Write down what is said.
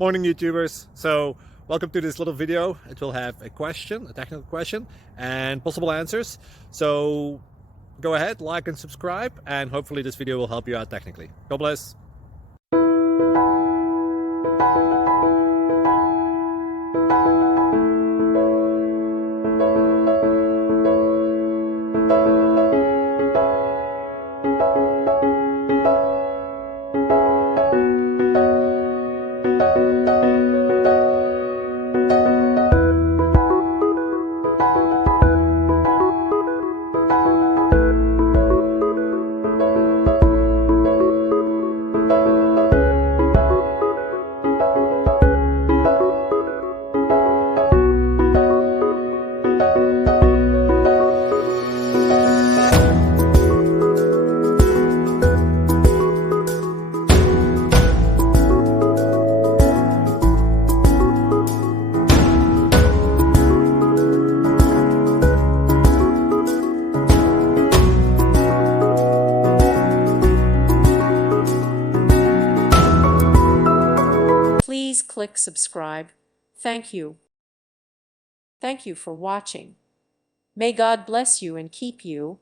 Morning YouTubers. So welcome to this little video. It will have a question, a technical question, and possible answers. So go ahead, like and subscribe, and hopefully this video will help you out technically. God bless. Please click subscribe. Thank you. Thank you for watching. May God bless you and keep you.